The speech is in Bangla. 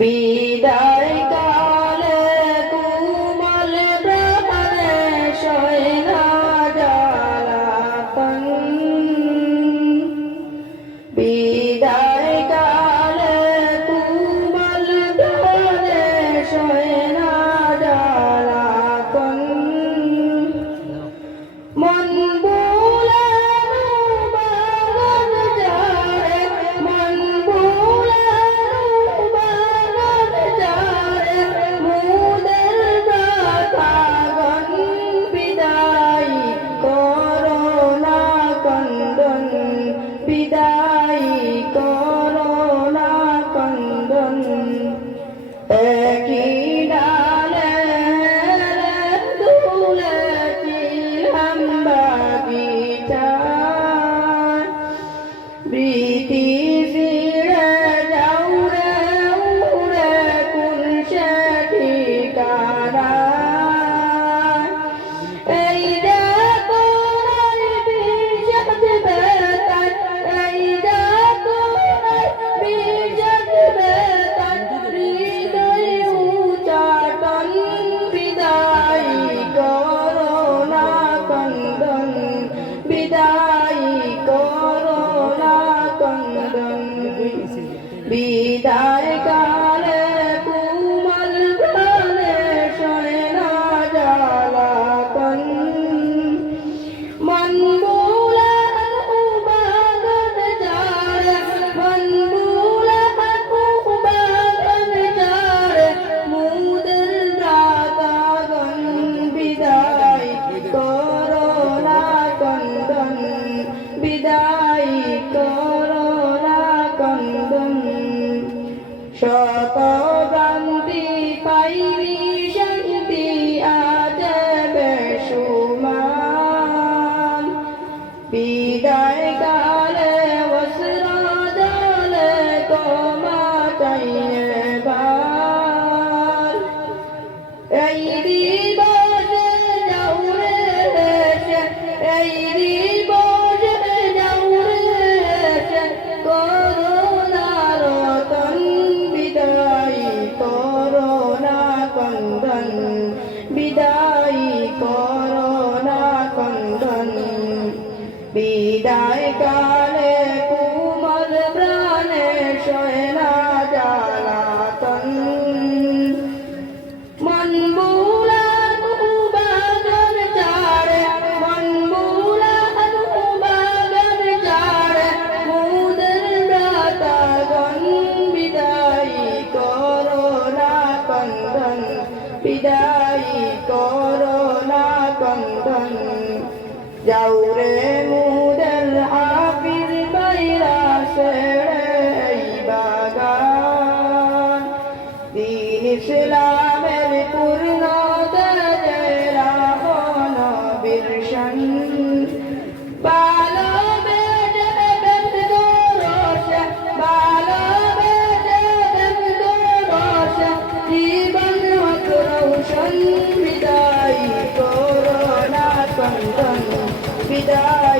বিদায় কালে কুমল প্রাণে সয় না জ্বালাতন বিদায় কালে কুমল প্রাণে সয় না জ্বালাতন মন বুলানো বাগান যারে মন বুলানো বাগান যারে মুদের গান বিদায় করোনা কন্দন বিদায় করোনা কন্দন একই ডালে তুলেছিলাম বাগিচায় বৃতি ফিরে যাও রে উড়ে কোন সে ঠিকানায় এই দেখো নাই বিষাদ বেতায় এই দেখো নাই বিষাদ বেতায় হৃদয় উচাটন বিদায় করোনা কন্দন বিদায় করোনা কন্দন বিদায় কালে কুমল প্রাণে সয় না জ্বালাতন মন বুলানো বাগান যারে মন বুলানো বাগান যারে মুদের গান বিদায় করোনা কন্দন বিদায় করোনা কন্দন শত ভ্রান্তি পাইবি শান্তি আজ বেশুমার বিদায় কালে বস্ত্র জলে কমা চাইয়ে বার এই দিবসে যাও রে দেশে এই দিবসে যাও রে দেশে করোনার তন বিদায় করোনা কন্দন বিদায় করোনা কন্দন বিদায় কালে কুমল প্রাণে সয় না জ্বালাতন মন বুলানো বাগান যারে মন বুলানো বাগান যারে মুদের গান বিদায় করোনা কন্দন বিদায় করোনা কন্দন যাও রে মুদের হাফিজ বাইরা ছেড়ে এই বাগান দিন ইসলামের পূর্ণ রাবণ বীরসন বালো বেজে বেদ রস বালো বেজে বেদ রস জীবন রৌশন বিদায় করোনা কন্দন বিদায়